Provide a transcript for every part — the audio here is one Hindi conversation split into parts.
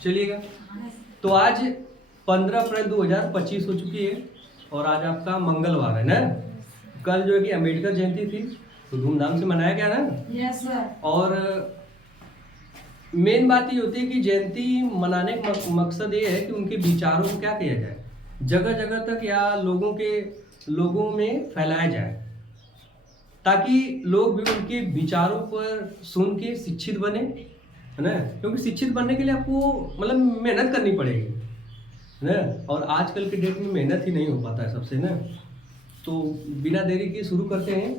चलिएगा। तो आज 15 अप्रैल 2025 हो चुकी है और आज आपका मंगलवार है ना। कल जो है कि अम्बेडकर जयंती थी तो धूमधाम से मनाया गया ना। Yes sir. और मेन बात ये होती है कि जयंती मनाने का मकसद ये है कि उनके विचारों को क्या किया जाए, जगह जगह तक या लोगों में फैलाया जाए, ताकि लोग भी उनके विचारों पर सुन के शिक्षित बने, है ना। क्योंकि शिक्षित बनने के लिए आपको मतलब मेहनत करनी पड़ेगी, है ना। और आजकल के डेट में मेहनत ही नहीं हो पाता है सबसे ना। तो बिना देरी के शुरू करते हैं।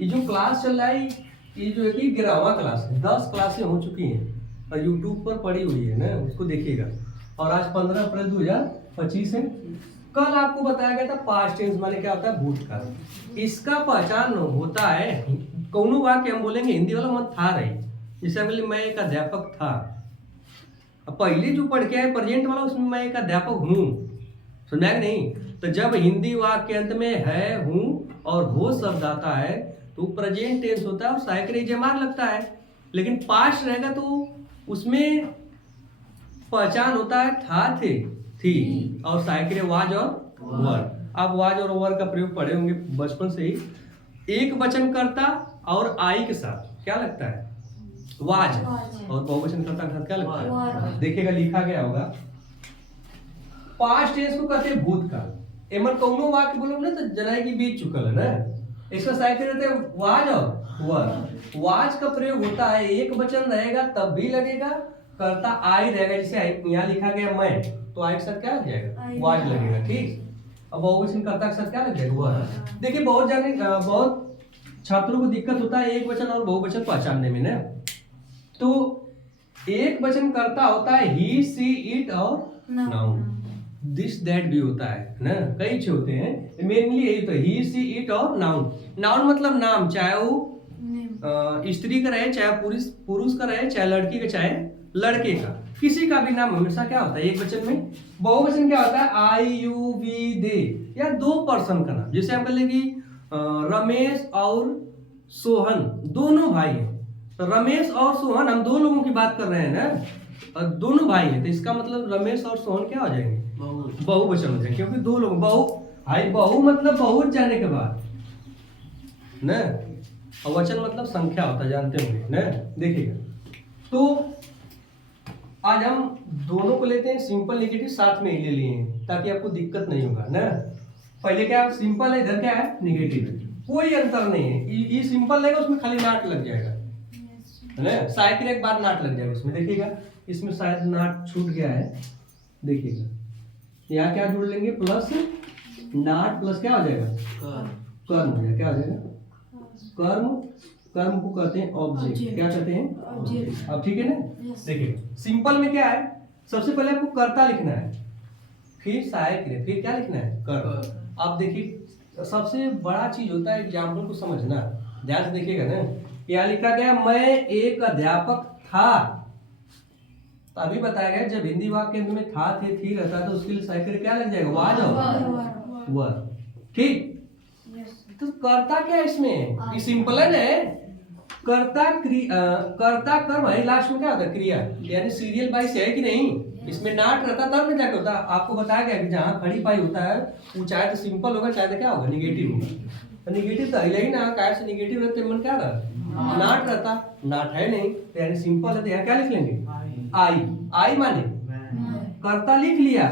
ये जो क्लास चल रहा है ये जो है कि 11वां क्लास है, 10 क्लासें हो चुकी हैं और यूट्यूब पर पड़ी हुई है ना, उसको देखिएगा। और आज 15 अप्रैल 2025 है। कल आपको बताया गया था पास्ट टेंस माने क्या होता है, भूतकाल। इसका पहचान होता है कौनो वाक्य हम बोलेंगे हिंदी वाला मत था रही, जैसे बोले मैं एक अध्यापक था। अब पहले जो पढ़ के आए प्रेजेंट वाला उसमें मैं एक अध्यापक हूँ, सुना कि नहीं। तो जब हिंदी वाक्य अंत में है, हूँ और हो शब्द आता है तो प्रेजेंट टेंस होता है और सहायक जमार लगता है। लेकिन पास्ट रहेगा तो उसमें पहचान होता है था, थे, थी और सहायक वाज और वर। आप वाज और वर का प्रयोग पढ़े होंगे बचपन से ही। एक वचन करता और आई के साथ क्या लगता है, वाज, और बहुवचन करता के साथ क्या लगता है, देखिएगा लिखा गया होगा। पास्ट टेंस को कहते हैं भूतकाल। एमन कौनो वाक्य बोलो ना तो जनाए की बीत चुकल है ना। इसका साइकिल रहते हैं वाज और वर। वाज का प्रयोग होता है एक वचन रहेगा तब भी लगेगा, करता आई रहेगा, जैसे यहाँ लिखा गया मैं, तो आई के साथ क्या लग जाएगा, वाज लगेगा। ठीक। अब बहुवचन करता के साथ क्या लग जाएगा, वर। देखिए बहुत छात्रों को दिक्कत होता है एक वचन और बहुवचन पहचानने में ना। तो एक वचन करता होता है ही, सी, इट और नाउन। दिस दैट भी होता है ना, कई अच्छे होते हैं। मेनली यही तो ही, सी, इट और नाउन। नाउन मतलब नाम, चाहे वो स्त्री का रहे, चाहे पुरुष का रहे, चाहे लड़की का, चाहे लड़के का, किसी का भी नाम हमेशा क्या होता है एक वचन में। बहुवचन क्या होता है, आई, यू, वी, दे, या दो पर्सन का नाम। जैसे हम कह लेंगे रमेश और सोहन दोनों भाई हैं, तो रमेश और सोहन हम दो लोगों की बात कर रहे हैं ना, और दोनों भाई हैं, तो इसका मतलब रमेश और सोहन क्या हो जाएंगे, बहुवचन हो जाएंगे। क्योंकि दो लोग बहु मतलब बहुत जाने के बाद ना, और वचन मतलब संख्या होता है, जानते होंगे ना। देखिएगा तो आज हम दोनों को लेते हैं, सिंपल नेगेटिव साथ में ही ले लिए हैं ताकि आपको दिक्कत नहीं होगा ना। पहले क्या सिंपल है, इधर क्या है नेगेटिव है, कोई अंतर नहीं है। ये सिंपल रहेगा उसमें खाली नाट लग जाएगा, है ना। साइकिल एक बार नाट लग जाएगा उसमें। देखिएगा इसमें शायद नाट छूट गया है, देखिएगा यहाँ क्या जोड़ लेंगे, प्लस नाट प्लस क्या हो जाएगा, कर्म हो जाएगा। क्या हो जाएगा, कर्म। कर्म को कहते हैं ऑब्जेक्ट। क्या कहते हैं, ऑब्जेक्ट। अब ठीक है ना। देखिए सिंपल में क्या है, सबसे पहले आपको कर्ता लिखना है, फिर सहायक क्रिया, फिर क्या लिखना है, कर्म। आप देखिए सबसे बड़ा चीज होता है एग्जाम्पल को समझना, ध्यान से देखिएगा ना। यहाँ लिखा गया मैं एक अध्यापक था, तो अभी बताया गया जब हिंदी वाक्य में था, थे, थी रहता है तो उसके लिए सहायक क्या लग जाएगा, वाज और वर। ठीक। तो कर्ता क्या है इसमें, ये सिंपल है ना। कर्ता कर्म है, लास्ट में क्या होता है क्रिया, यानी सीरियल बाई से है कि नहीं। इसमें नाट रहता तब में जाके होता। आपको बताया गया कि जहाँ खड़ी पाई होता है वो चाहे तो सिंपल होगा चाहे तो क्या होगा, निगेटिव होगा। तो निगेटिव तो है ही ना, काय से निगेटिव रहते मन क्या रहा, नाट रहता। नाट है नहीं तो यानी सिंपल है, तो यहाँ क्या लिख लेंगे, आई। आई माने कर्ता लिख लिया,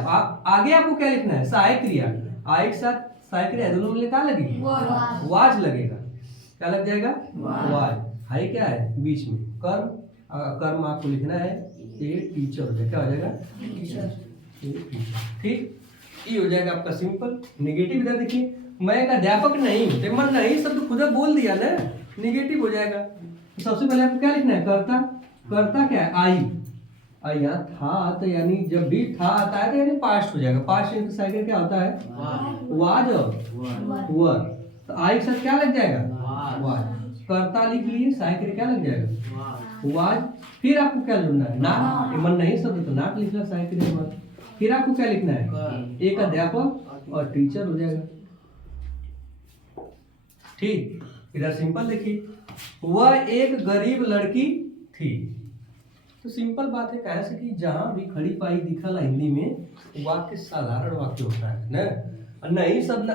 आगे आपको क्या लिखना है, सहायक क्रिया। आई के साथ सहायक क्रिया दोनों में क्या लगेगी, वाज लगेगा। क्या लग जाएगा, वाज। हाई क्या है बीच में, कर्म। कर्म आपको लिखना है ए टीचर हो जाएगा, क्या हो जाएगा, टीचर। ठीक, ये हो जाएगा आपका सिंपल। नेगेटिव इधर देखिए, मैं एक अध्यापक नहीं हूं, मन नहीं सब तो खुद बोल दिया ना, नेगेटिव हो जाएगा। तो सबसे पहले आपको क्या लिखना है, कर्ता। कर्ता क्या है, आई। यहाँ था तो यानी जब भी था आता है तो यानी पास्ट हो जाएगा। पास्ट टेंस साइकिल क्या होता है, वाज और वर। तो आई के साथ क्या लग जाएगा, वाज। कर्ता लिख लिए, साइकिल क्या लग जाएगा, वाज। फिर आपको क्या जोड़ना है, नाट। मन नहीं सब तो नाट लिखना साइकिल के बाद। फिर आपको क्या लिखना है, एक अध्यापक और टीचर हो जाएगा। ठीक, इधर सिंपल देखिए, वह एक गरीब लड़की थी। तो सिंपल बात है कहे से कि जहाँ भी खड़ी पाई दिखल है हिंदी में वाक्य साधारण वाक्य होता है ना। और नहीं शब्द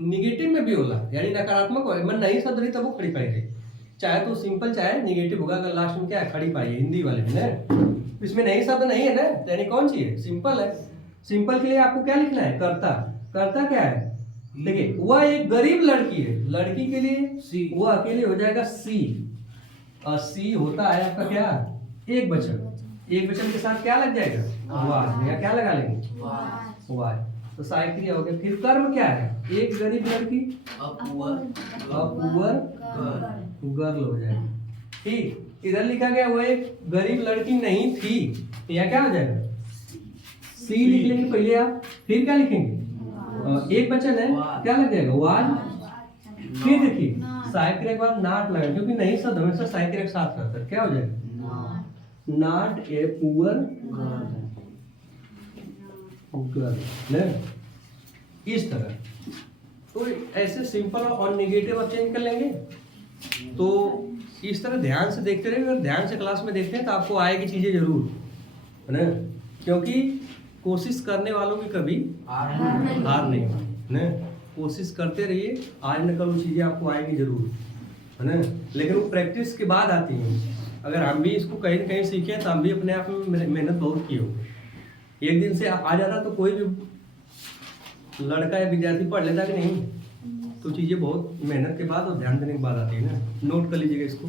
निगेटिव में भी होला, यानी नकारात्मक हो मन नहीं शब्द रही तब वो खड़ी पाई रही, चाहे तो सिंपल चाहे निगेटिव होगा। अगर लास्ट में क्या है खड़ी पाई है हिंदी वाले में ना, इसमें नहीं शब्द नहीं है ना, यानी कौन सी है सिंपल है। सिंपल के लिए आपको क्या लिखना है कर्ता, कर्ता क्या है देखिए वह एक गरीब लड़की है, लड़की के लिए सी वो अकेले हो जाएगा सी, और सी होता है आपका क्या एक वचन, एक वचन के साथ क्या लग जाएगा वाज, या क्या लगा लेंगे वाज, तो सहायक क्रिया हो गया। फिर कर्म क्या है एक गरीब लड़की अपुअर गर्ल हो जाएगा, ठीक। इधर लिखा गया वो एक गरीब लड़की नहीं थी, यहाँ क्या हो जाएगा सी लिख लेंगे पहले आप, फिर क्या लिखेंगे एक वचन है क्या लग जाएगा वाज, फिर देखिए सहायक क्रिया के बाद नॉट लगा, क्योंकि नहीं शब्द हमेशा सहायक क्रिया के साथ रहता है, क्या हो जाएगा नॉट ए पुअर गर्ल, इस तरह। तो ऐसे सिंपल और नेगेटिव आप चेंज कर लेंगे। तो इस तरह ध्यान से देखते रहिए, अगर ध्यान से क्लास में देखते हैं तो आपको आएगी चीजें जरूर, है ना, क्योंकि कोशिश करने वालों की कभी हार नहीं होती ना। कोशिश करते रहिए, आज न कल वो चीज़ें आपको आएगी जरूर, है ना, लेकिन वो प्रैक्टिस के बाद आती हैं। अगर हम भी इसको कहीं न कहीं सीखें तो हम भी अपने आप में मेहनत बहुत की होगी। एक दिन से आ जाता तो कोई भी लड़का या विद्यार्थी पढ़ लेता कि नहीं, तो चीज़ें बहुत मेहनत के बाद और ध्यान देने के बाद आती है ना। नोट कर लीजिएगा इसको।